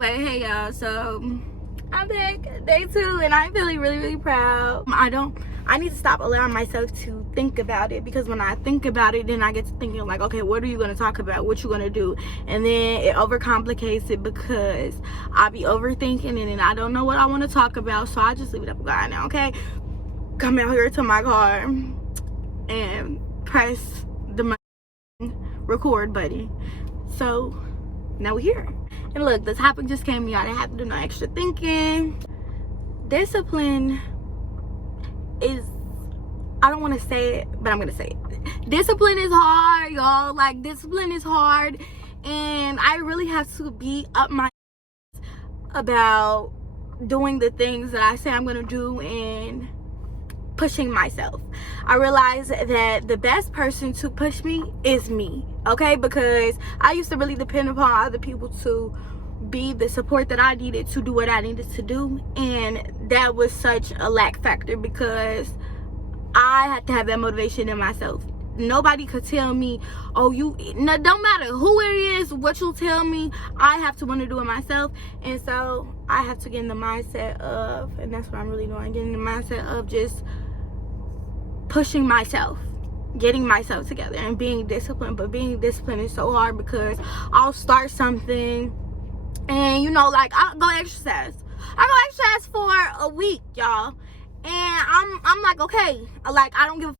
But hey y'all, so I'm back, day 2, and I'm feeling really proud. I need to stop allowing myself to think about it, because when I think about it, then I get to thinking like, okay, what are you gonna talk about? What you gonna do? And then it overcomplicates it because I be overthinking, and then I don't know what I want to talk about, so I just leave it up to God now, okay? Come out here to my car and press the record button. So now we're here. And look, the topic just came to me. I didn't have to do no extra thinking. Discipline is, I don't want to say it, but I'm gonna say it. Discipline is hard, y'all. Like, discipline is hard, and I really have to be up my about doing the things that I say I'm gonna do and pushing myself. I realize that the best person to push me is me, okay? Because I used to really depend upon other people to be the support that I needed to do what I needed to do, and that was such a lack factor because I had to have that motivation in myself. Nobody could tell me, oh, no, don't matter who it is, what you'll tell me, I have to want to do it myself. And so I have to get in the mindset of, and that's what I'm really doing, getting in the mindset of just pushing myself, getting myself together, and being disciplined. But being disciplined is so hard because I'll start something and, you know, like, I'll go exercise. I go exercise for a week, y'all, and I'm like, okay, like, I don't give a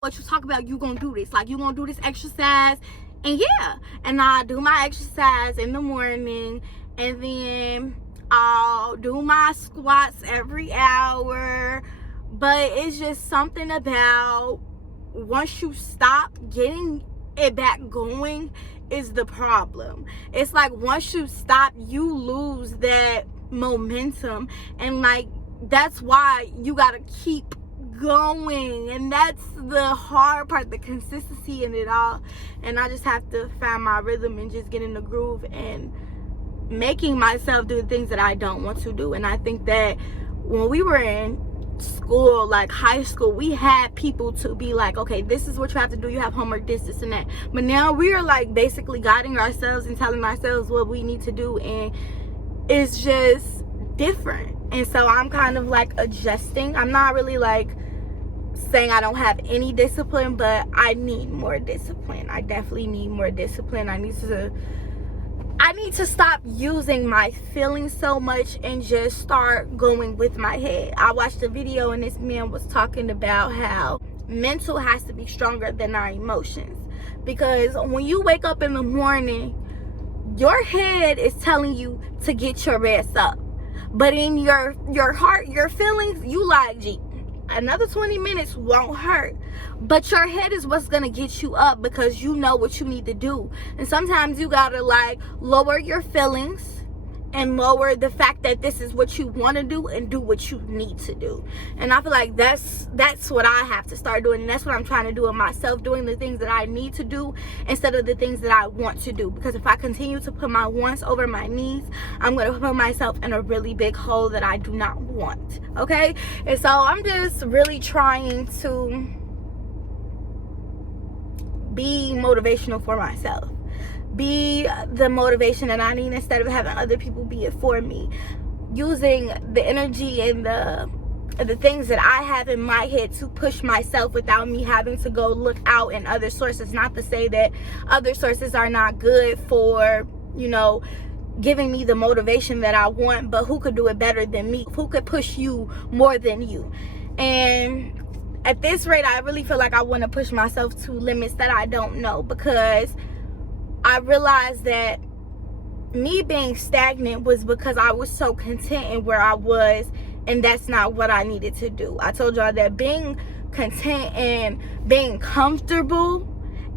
what you talk about, you gonna do this, like, you gonna do this exercise. And yeah, and I do my exercise in the morning, and then I'll do my squats every hour. But it's just something about once you stop, getting it back going is the problem. It's like once you stop, you lose that momentum, and like that's why you gotta keep going, and that's the hard part, the consistency in it all. And I just have to find my rhythm and just get in the groove and making myself do the things that I don't want to do. And I think that when we were in school, like high school, we had people to be like, okay, this is what you have to do, you have homework, this and that. But now we are like basically guiding ourselves and telling ourselves what we need to do, and it's just different. And so I'm kind of like adjusting. I'm not really like saying I don't have any discipline, but I need more discipline. I definitely need more discipline. I need to stop using my feelings so much and just start going with my head. I watched a video and this man was talking about how mental has to be stronger than our emotions, because when you wake up in the morning, your head is telling you to get your ass up, but in your heart, your feelings, you like, gee, another 20 minutes won't hurt. But your head is what's gonna get you up, because you know what you need to do. And sometimes you gotta like lower your feelings and lower the fact that this is what you want to do, and do what you need to do. And I feel like that's what I have to start doing, and that's what I'm trying to do with myself, doing the things that I need to do instead of the things that I want to do. Because if I continue to put my wants over my needs, I'm going to put myself in a really big hole that I do not want, okay? And so I'm just really trying to be motivational for myself, be the motivation that I need instead of having other people be it for me, using the energy and the things that I have in my head to push myself without me having to go look out in other sources. Not to say that other sources are not good for, you know, giving me the motivation that I want, but who could do it better than me? Who could push you more than you? And at this rate, I really feel like I want to push myself to limits that I don't know, because I realized that me being stagnant was because I was so content in where I was, and that's not what I needed to do. I told y'all that being content and being comfortable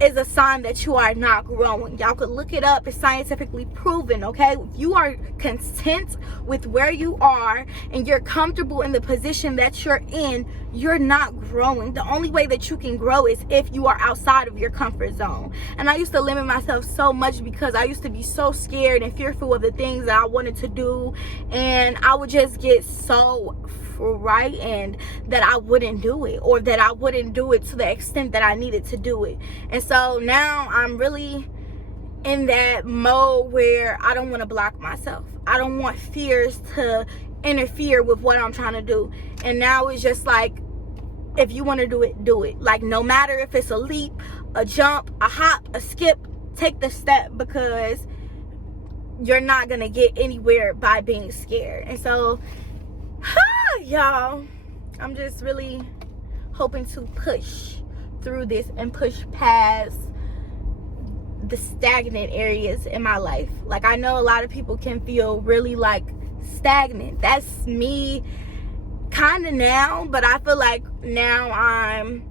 is a sign that you are not growing. Y'all could look it up. It's scientifically proven, okay? If you are content with where you are and you're comfortable in the position that you're in, you're not growing. The only way that you can grow is if you are outside of your comfort zone. And I used to limit myself so much because I used to be so scared and fearful of the things that I wanted to do, and I would just get so frightened that I wouldn't do it, or that I wouldn't do it to the extent that I needed to do it. And so now I'm really in that mode where I don't want to block myself. I don't want fears to interfere with what I'm trying to do. And now it's just like, if you want to do it, do it. Like, no matter if it's a leap, a jump, a hop, a skip, take the step, because you're not gonna get anywhere by being scared. And so y'all, I'm just really hoping to push through this and push past the stagnant areas in my life. Like, I know a lot of people can feel really like stagnant. That's me kind of now, but I feel like now I'm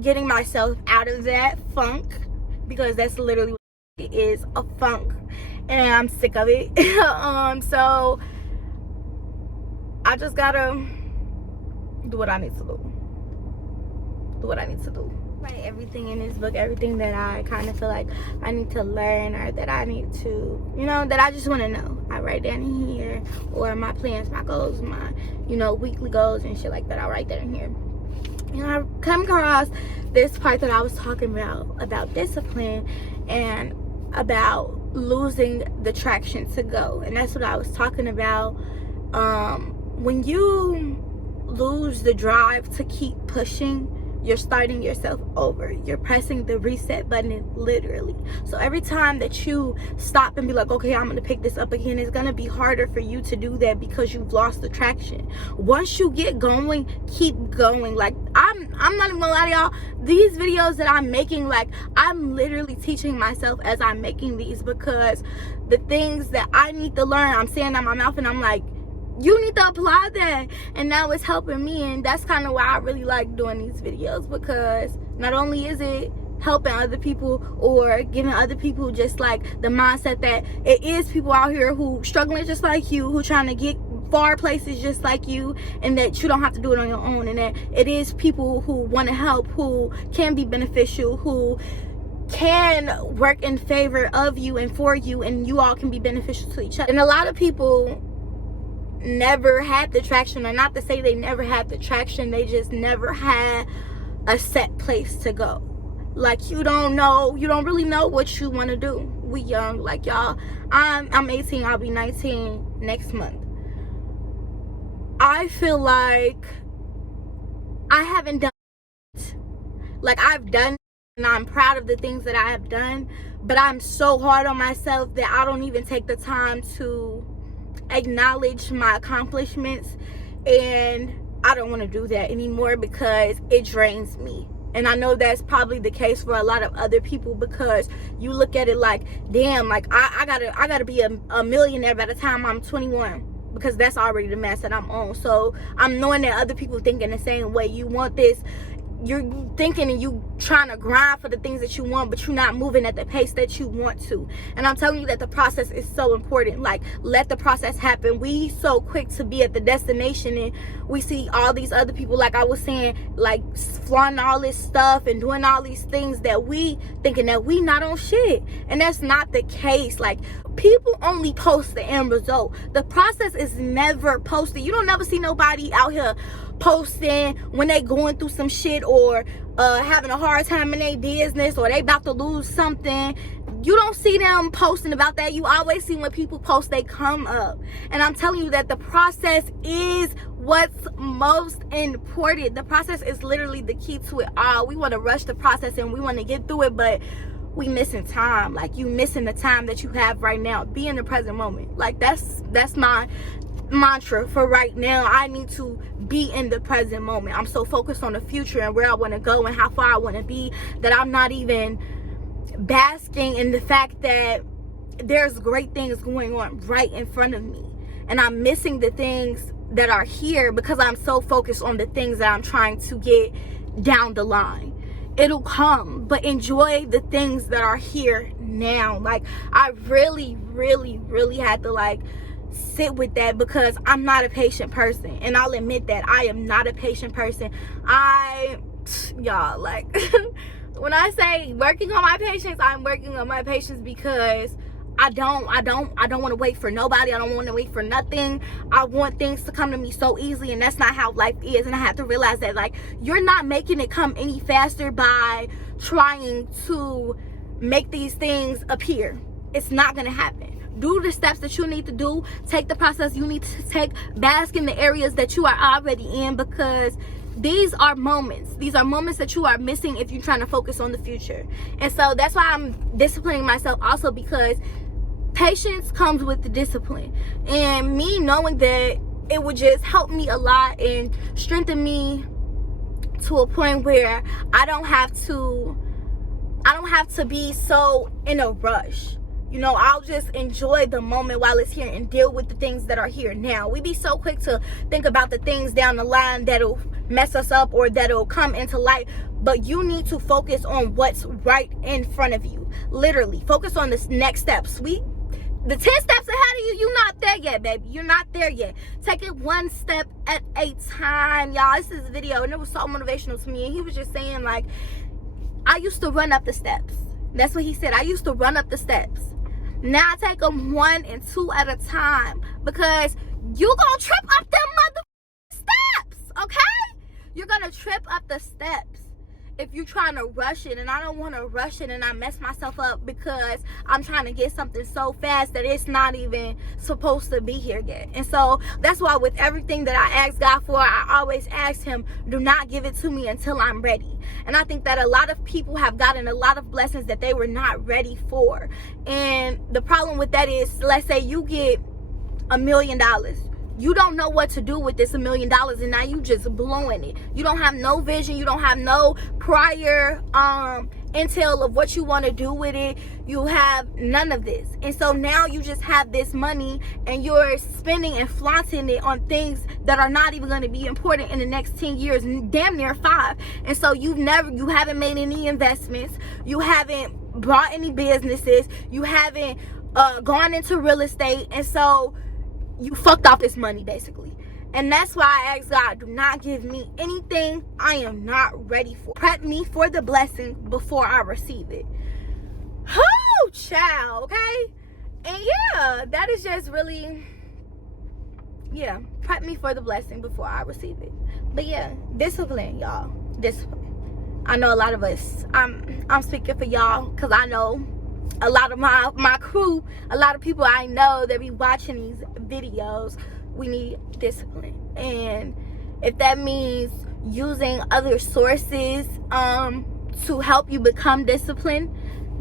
getting myself out of that funk, because that's literally what it is, a funk, and I'm sick of it. So I just gotta do what I need to do. Write everything in this book, everything that I kind of feel like I need to learn, or that I need to, you know, that I just want to know. I write down in here, or my plans, my goals, my, you know, weekly goals and shit like that. I write that in here. You know, I come across this part that I was talking about discipline and about losing the traction to go. And that's what I was talking about. When you lose the drive to keep pushing, you're starting yourself over. You're pressing the reset button, literally. So every time that you stop and be like, okay, I'm gonna pick this up again, it's gonna be harder for you to do that because you've lost the traction. Once you get going, keep going. Like, I'm not even gonna lie to y'all, these videos that I'm making, like, I'm literally teaching myself as I'm making these, because the things that I need to learn, I'm saying out my mouth, and I'm like, you need to apply that. And now it's helping me. And that's kind of why I really like doing these videos, because not only is it helping other people or giving other people just like the mindset that it is people out here who struggling just like you, who trying to get far places just like you, and that you don't have to do it on your own, and that it is people who want to help, who can be beneficial, who can work in favor of you and for you, and you all can be beneficial to each other. And a lot of people never had the traction, or not to say they never had the traction, they just never had a set place to go. Like, you don't really know what you want to do. We young, like, y'all, I'm 18, I'll be 19 next month. I feel like I haven't done it. Like, I've done, and I'm proud of the things that I have done, but I'm so hard on myself that I don't even take the time to acknowledge my accomplishments. And I don't want to do that anymore, because it drains me. And I know that's probably the case for a lot of other people, because you look at it like, damn, like I gotta be a millionaire by the time I'm 21, because that's already the mess that I'm on. So I'm knowing that other people thinking the same way. You want this, you're thinking and you trying to grind for the things that you want, but you're not moving at the pace that you want to. And I'm telling you that the process is so important. Like, let the process happen. We so quick to be at the destination, and we see all these other people, like I was saying, like flaunting all this stuff and doing all these things that we thinking that we not on shit. And that's not the case. Like, people only post the end result. The process is never posted. You don't never see nobody out here posting when they going through some shit, or having a hard time in their business, or they about to lose something. You don't see them posting about that. You always see when people post, they come up. And I'm telling you that the process is what's most important. The process is literally the key to it all. We want to rush the process and we want to get through it, but we missing time. Like, you missing the time that you have right now. Be in the present moment. Like, that's my mantra for right now. I need to be in the present moment. I'm so focused on the future and where I want to go and how far I want to be, that I'm not even basking in the fact that there's great things going on right in front of me, and I'm missing the things that are here because I'm so focused on the things that I'm trying to get down the line. It'll come, but enjoy the things that are here now. Like, I really had to like sit with that, because I'm not a patient person, and I'll admit that I am not a patient person. Y'all, like when I say working on my patience, I'm working on my patience, because I don't want to wait for nobody. I don't want to wait for nothing. I want things to come to me so easily, and that's not how life is. And I have to realize that, like, you're not making it come any faster by trying to make these things appear. It's not gonna happen. Do the steps that you need to do. Take the process you need to take. Bask in the areas that you are already in, because these are moments that you are missing if you're trying to focus on the future. And so that's why I'm disciplining myself also, because patience comes with the discipline. And me knowing that, it would just help me a lot and strengthen me to a point where I don't have to be so in a rush. You know, I'll just enjoy the moment while it's here and deal with the things that are here now. We be so quick to think about the things down the line that'll mess us up or that'll come into light. But you need to focus on what's right in front of you. Literally, focus on this next steps. The 10 steps ahead of you, you're not there yet, baby. You're not there yet. Take it one step at a time, y'all. This is a video, and it was so motivational to me. And he was just saying, like, I used to run up the steps. That's what he said. I used to run up the steps. Now I take them 1 and 2 at a time, because you gonna trip up them mother steps, okay? You're gonna trip up the steps if you're trying to rush it. And I don't want to rush it and I mess myself up because I'm trying to get something so fast that it's not even supposed to be here yet. And so that's why with everything that I ask God for, I always ask him, do not give it to me until I'm ready. And I think that a lot of people have gotten a lot of blessings that they were not ready for. And the problem with that is, let's say you get $1 million. You don't know what to do with this $1 million, and now you just blowing it. You don't have no vision. You don't have no prior intel of what you want to do with it. You have none of this. And so now you just have this money and you're spending and flaunting it on things that are not even going to be important in the next 10 years, damn near 5. And so you haven't made any investments. You haven't bought any businesses. You haven't gone into real estate. And so you fucked off this money, basically. And that's why I ask God, do not give me anything I am not ready for. Prep me for the blessing before I receive it. Oh, child, okay? And yeah, that is just really, yeah, prep me for the blessing before I receive it. But yeah, discipline, y'all. Discipline. I know a lot of us, I'm speaking for y'all, because I know a lot of my crew, a lot of people I know that be watching these videos, we need discipline. And if that means using other sources to help you become disciplined,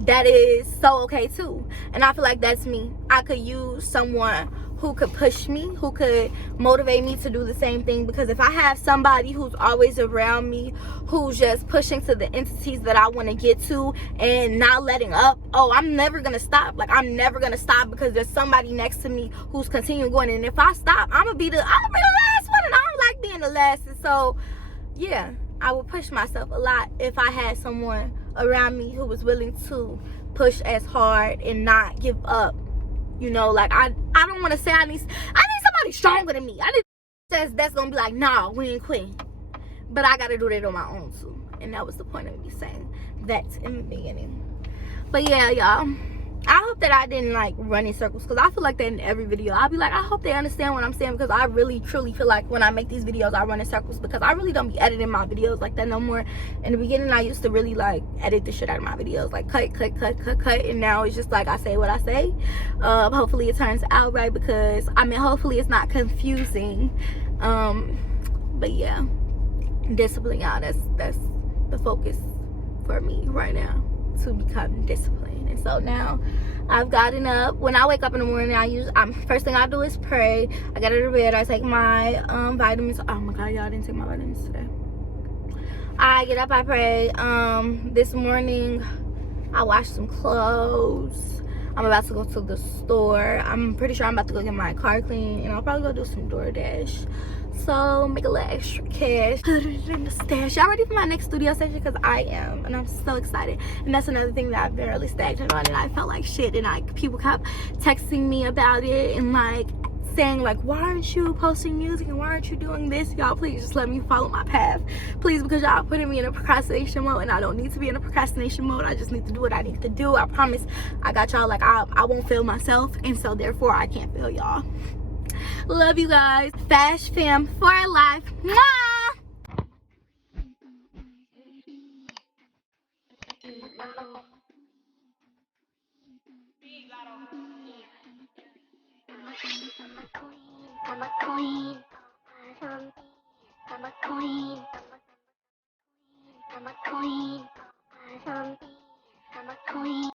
that is so okay too. And I feel like that's me. I could use someone who could push me, who could motivate me to do the same thing. Because if I have somebody who's always around me, who's just pushing to the entities that I want to get to and not letting up, oh, I'm never gonna stop. Like, I'm never gonna stop because there's somebody next to me who's continuing going. And if I stop, I'm gonna be the last one, and I don't like being the last. And so yeah, I would push myself a lot if I had someone around me who was willing to push as hard and not give up. You know, like, I don't want to say I need somebody stronger than me. I need that's gonna be like, nah, we ain't quitting. But I gotta do that on my own too. And that was the point of me saying that in the beginning. But yeah, y'all, I hope that I didn't like run in circles, because I feel like that in every video. I'll be like, I hope they understand what I'm saying, because I really truly feel like when I make these videos I run in circles, because I really don't be editing my videos like that no more. In the beginning I used to really like edit the shit out of my videos, like cut, and now it's just like I say what I say. Hopefully it turns out right, because I mean, hopefully it's not confusing. But yeah, discipline, y'all, that's the focus for me right now, to become disciplined. And so now I've gotten up. When I wake up in the morning, first thing I do is pray. I get out of bed, I take my vitamins. Oh my god, y'all, I didn't take my vitamins today. I get up, I pray. This morning I washed some clothes. I'm about to go to the store. I'm pretty sure I'm about to go get my car cleaned, and I'll probably go do some DoorDash. So make a little extra cash, put it in the stash. Y'all ready for my next studio session? Because I am, and I'm so excited. And that's another thing that I've been really stagnant on, and I felt like shit. And like, people kept texting me about it and like saying like, why aren't you posting music and why aren't you doing this? Y'all, please just let me follow my path, please, because y'all putting me in a procrastination mode, and I don't need to be in a procrastination mode. I just need to do what I need to do. I promise I got y'all. Like, I won't fail myself, and so therefore I can't fail y'all. Love you guys. Fash fam for life. Mwah! I'm a queen. I'm a queen. I'm a queen. I'm a queen.